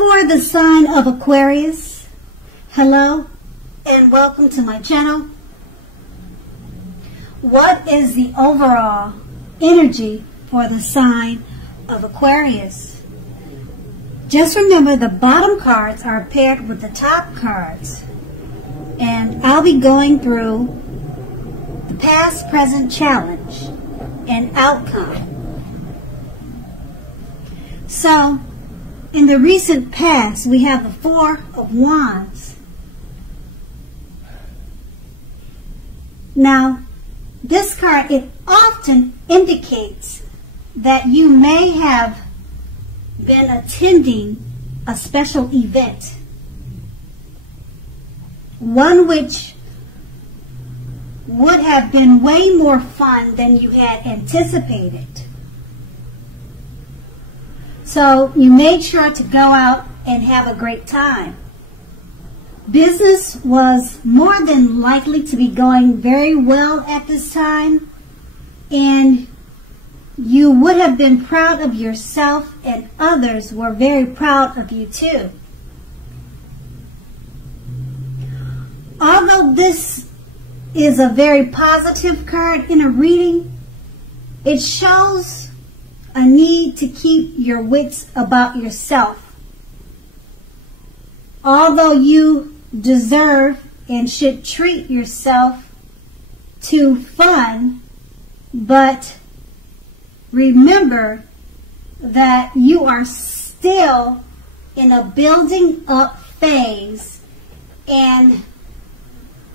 For the sign of Aquarius, hello and welcome to my channel. What is the overall energy for the sign of Aquarius? Just remember the bottom cards are paired with the top cards, and I'll be going through the past, present, challenge, and outcome. So, in the recent past, we have the Four of Wands. Now, this card, it often indicates that you may have been attending a special event, one which would have been way more fun than you had anticipated. So you made sure to go out and have a great time. Business was more than likely to be going very well at this time, and you would have been proud of yourself, and others were very proud of you too. Although this is a very positive card in a reading, it shows a need to keep your wits about yourself. Although you deserve and should treat yourself to fun, but remember that you are still in a building up phase, and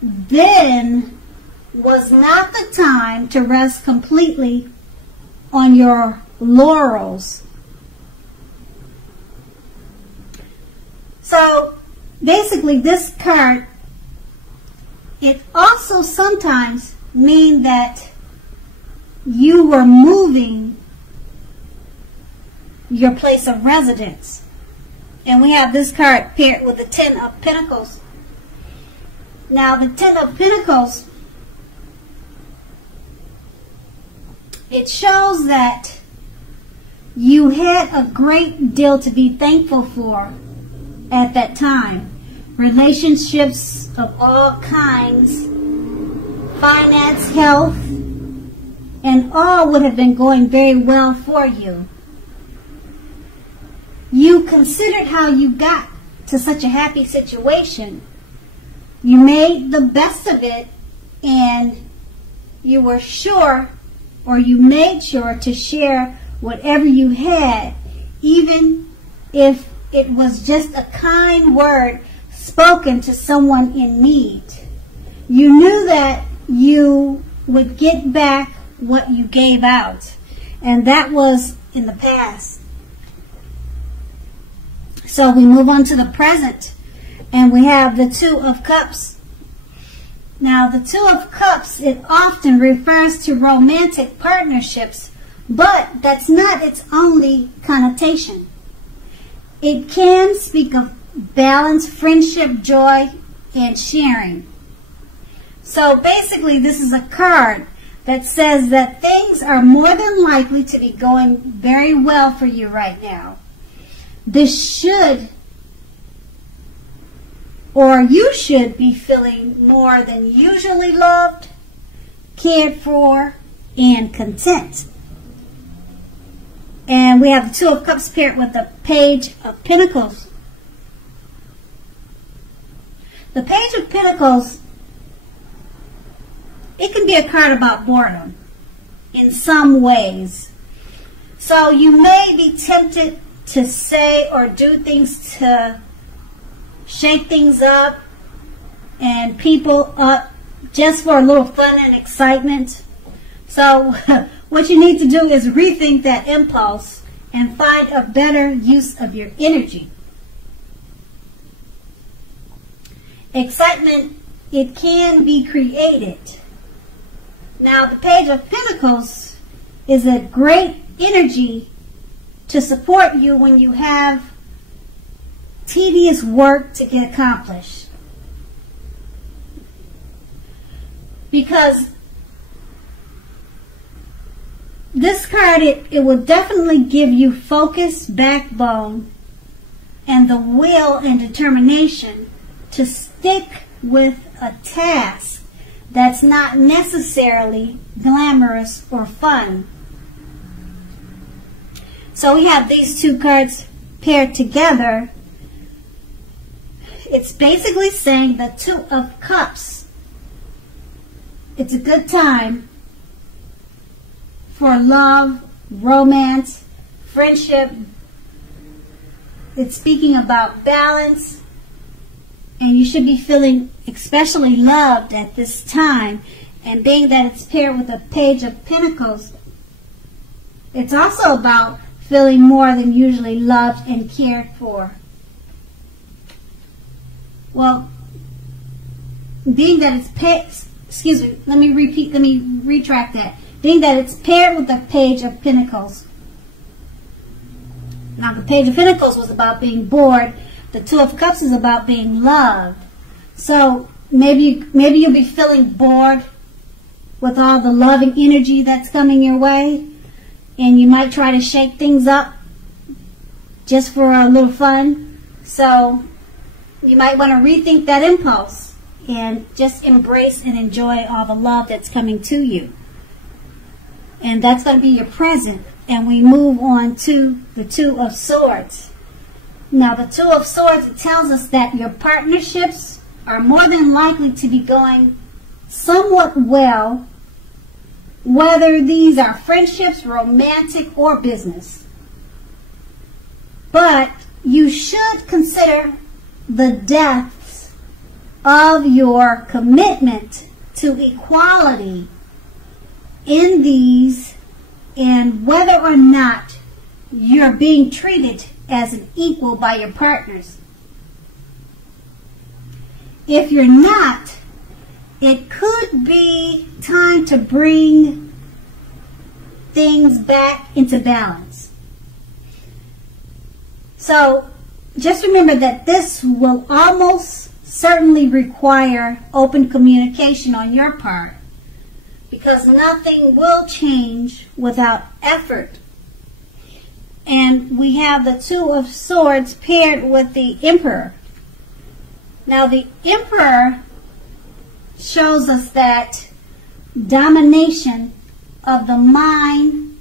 then was not the time to rest completely on your laurels. So basically this card, it also sometimes means that you were moving your place of residence. And we have this card paired with the Ten of Pentacles. Now the Ten of Pentacles, it shows that you had a great deal to be thankful for at that time. Relationships of all kinds, finance, health, and all would have been going very well for you. You considered how you got to such a happy situation. You made the best of it, and you were sure, or you made sure to share whatever you had, even if it was just a kind word spoken to someone in need. You knew that you would get back what you gave out, and that was in the past. So we move on to the present, and we have the Two of Cups. Now the Two of Cups, it often refers to romantic partnerships, but that's not its only connotation. It can speak of balance, friendship, joy, and sharing. So basically this is a card that says that things are more than likely to be going very well for you right now. This should, or you should be feeling more than usually loved, cared for, and content. And we have the Two of Cups paired with the Page of Pentacles. The Page of Pentacles, it can be a card about boredom in some ways. So you may be tempted to say or do things to shake things up and people up just for a little fun and excitement. So what you need to do is rethink that impulse and find a better use of your energy. Excitement, it can be created. Now the Page of Pentacles is a great energy to support you when you have tedious work to get accomplished. Because this card, it will definitely give you focus, backbone, and the will and determination to stick with a task that's not necessarily glamorous or fun. So we have these two cards paired together. It's basically saying the Two of Cups. It's a good time for love, romance, friendship. It's speaking about balance, and you should be feeling especially loved at this time. And being that it's paired with a Page of Pentacles, it's also about feeling more than usually loved and cared for. Well, being that it's paired, let me retract that. Being that it's paired with the Page of Pentacles. Now, the Page of Pentacles was about being bored. The Two of Cups is about being loved. So maybe you'll be feeling bored with all the loving energy that's coming your way, and you might try to shake things up just for a little fun. So you might want to rethink that impulse and just embrace and enjoy all the love that's coming to you. And that's going to be your present. And we move on to the Two of Swords. Now, the Two of Swords, it tells us that your partnerships are more than likely to be going somewhat well, whether these are friendships, romantic, or business. But you should consider the depths of your commitment to equality in these, and whether or not you're being treated as an equal by your partners. If you're not, it could be time to bring things back into balance. So just remember that this will almost certainly require open communication on your part, because nothing will change without effort. And we have the Two of Swords paired with the Emperor. Now, the Emperor shows us that domination of the mind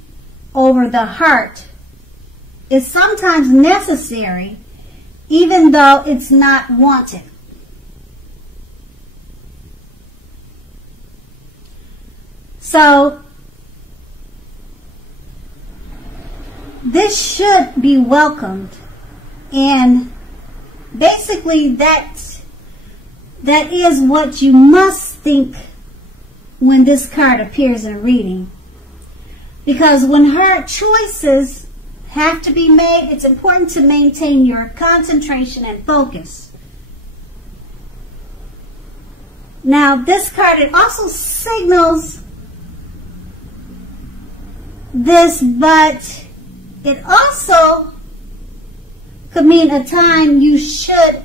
over the heart is sometimes necessary, even though it's not wanted. So this should be welcomed, and basically that is what you must think when this card appears in a reading. Because when hard choices have to be made, it's important to maintain your concentration and focus. Now, this card, it also signals this, but it also could mean a time you should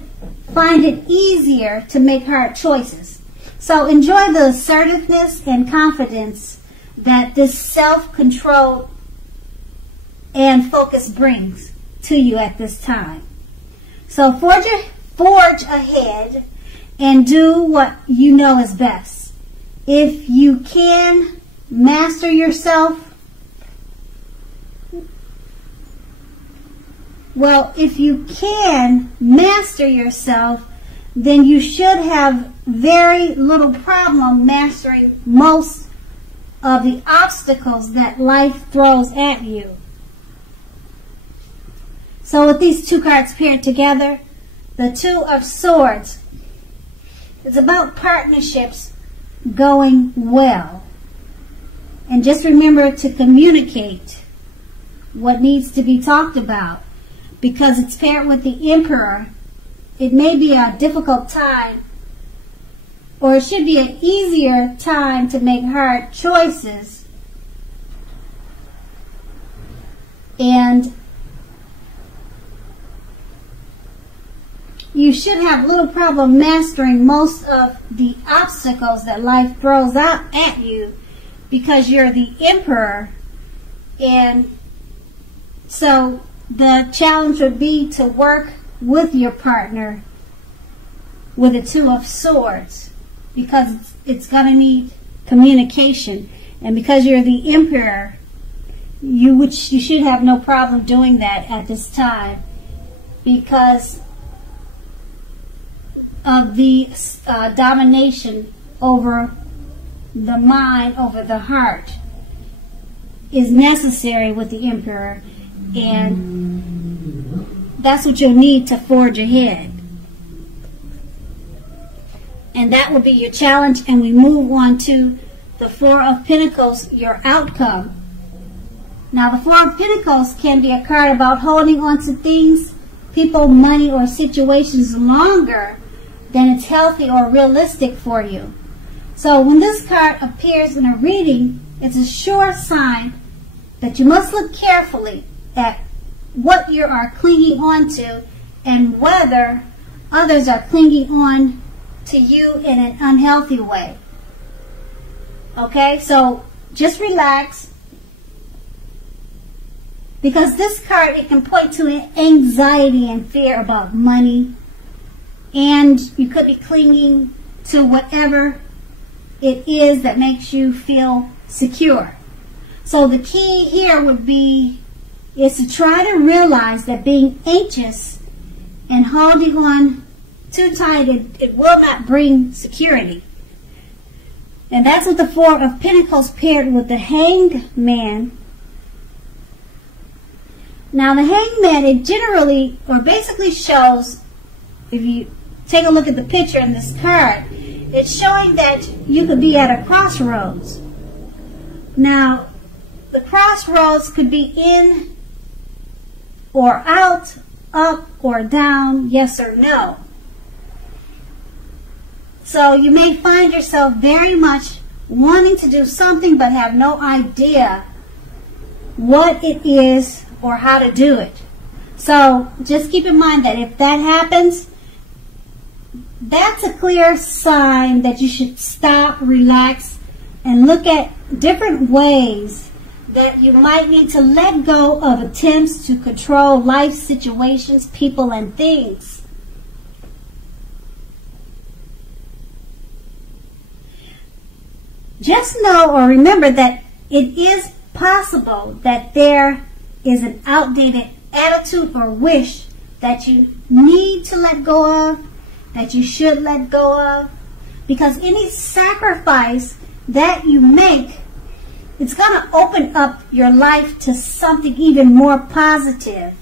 find it easier to make hard choices. So enjoy the assertiveness and confidence that this self-control and focus brings to you at this time. So forge ahead and do what you know is best. If you can master yourself, then you should have very little problem mastering most of the obstacles that life throws at you. So with these two cards paired together, the Two of Swords, it's about partnerships going well. And just remember to communicate what needs to be talked about. Because it's paired with the Emperor, it may be a difficult time, or it should be an easier time to make hard choices. And you should have little problem mastering most of the obstacles that life throws out at you, because you're the Emperor. And so the challenge would be to work with your partner with the Two of Swords, because it's going to need communication. And because you're the Emperor, you should have no problem doing that at this time, because of the domination over the mind, over the heart, is necessary with the Emperor, and that's what you'll need to forge ahead. And that will be your challenge, and we move on to the Four of Pentacles, your outcome. Now, the Four of Pentacles can be a card about holding on to things, people, money, or situations longer than it's healthy or realistic for you. So when this card appears in a reading, it's a sure sign that you must look carefully at what you are clinging on to and whether others are clinging on to you in an unhealthy way. Okay, so just relax, because this card, it can point to anxiety and fear about money, and you could be clinging to whatever it is that makes you feel secure. So the key here would be is to try to realize that being anxious and holding on too tight, it will not bring security. And that's what the Four of Pentacles paired with the Hanged Man. Now the Hanged Man, it generally or basically shows, if you take a look at the picture in this card, it's showing that you could be at a crossroads. Now, the crossroads could be in or out, up or down, yes or no. So you may find yourself very much wanting to do something but have no idea what it is or how to do it. So just keep in mind that if that happens, that's a clear sign that you should stop, relax, and look at different ways that you might need to let go of attempts to control life situations, people, and things. Just know or remember that it is possible that there is an outdated attitude or wish that you need to let go of, that you should let go of, because any sacrifice that you make, it's going to open up your life to something even more positive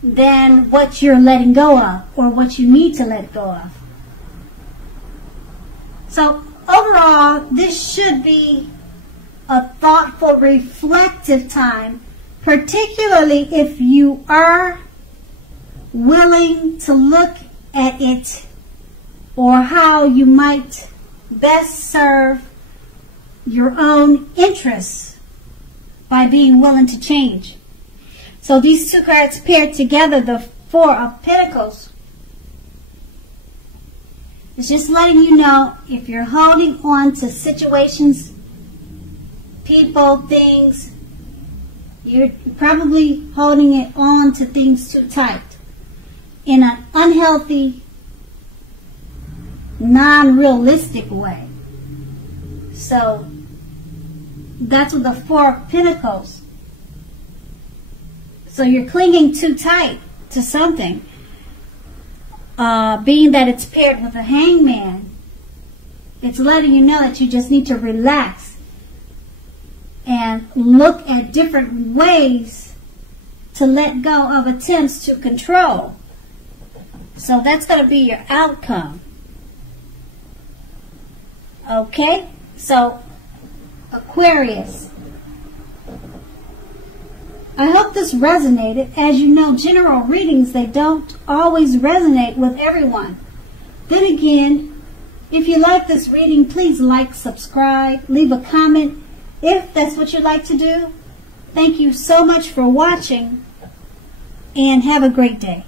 than what you're letting go of or what you need to let go of. So overall, this should be a thoughtful, reflective time, particularly if you are willing to look at it or how you might best serve your own interests by being willing to change. So these two cards paired together, the Four of Pentacles, it's just letting you know if you're holding on to situations, people, things, you're probably holding it on to things too tight in an unhealthy, non-realistic way. So that's what the Four of Pentacles. So you're clinging too tight to something. Being that it's paired with a Hangman, it's letting you know that you just need to relax and look at different ways to let go of attempts to control. So that's going to be your outcome. Okay? So, Aquarius, I hope this resonated. As you know, general readings, they don't always resonate with everyone. Then again, if you like this reading, please like, subscribe, leave a comment if that's what you'd like to do. Thank you so much for watching, and have a great day.